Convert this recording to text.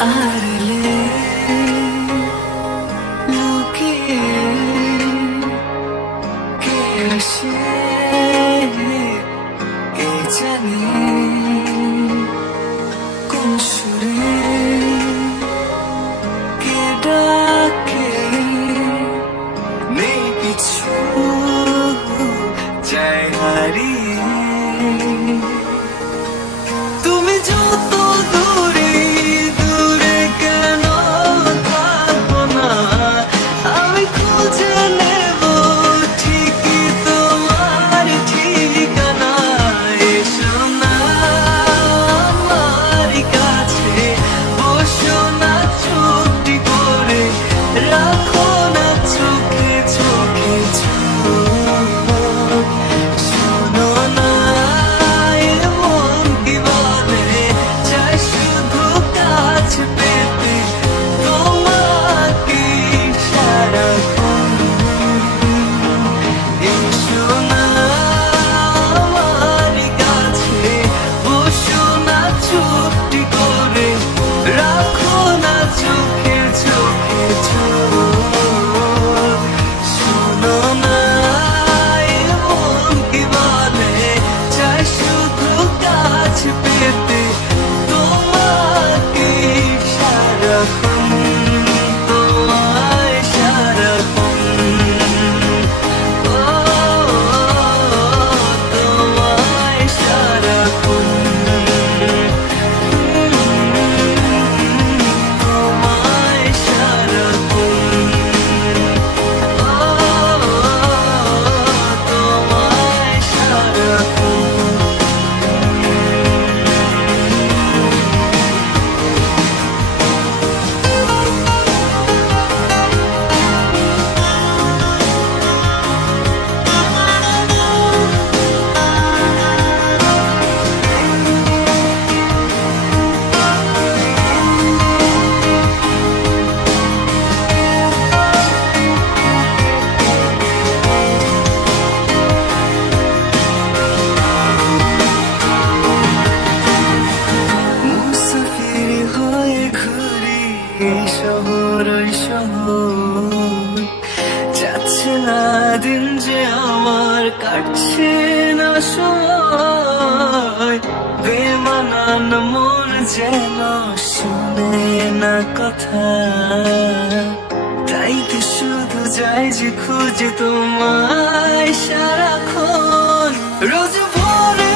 আড়ালে লুকিয়ে কে হাসে কে জানে কোন সুরে কে ডাকে নেই কিছু যায় হারিয়ে তুমি যত দূরে দূরে কেন থাকবো না আমি খুঁজে নেব ঠিকই তোমার ঠিকানা এসো না আমার কাছে বসো না চুপটি করে রাখো না চোখে চোখে চোখ শোনো না এমন কি বলে চাই শুধু কাছে পেতে তোমাকে সারাক্ষণ এসো না আমার কাছে বসো না চুপটি করে রাখো না চোখে চোখে চোখ শোনো না এমন কি বলে চাই শুধু কাছে পেতে তোমাকে সারাক্ষণ তোমায় সারাক্ষণ ও তোমায় সারাক্ষণ তোমায় সারাক্ষণ ও তোমায় সারাক্ষণ মুসাফির হয়ে ঘুরি এই শহর ওই শহর যাচ্ছে না দিন যে আমার কাটছে না সময় বেমানান মন যেন শুনে না কথা তাই তো শুধু যাই যে খুঁজে তোমায় সারাক্ষণ রোজ ভোরে